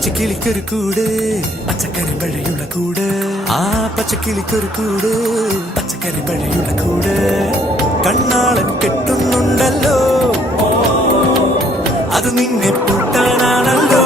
പച്ചക്കിളിക്കൊരു കൂട് പച്ചക്കറി മഴയുള്ള കൂട് ആ പച്ചക്കിളിക്കൊരു കൂട് പച്ചക്കറി മഴയുള്ള കൂട് കണ്ണാളൻ കെട്ടുന്നുണ്ടല്ലോ അത് നിന്നെ പൂട്ടാനാണല്ലോ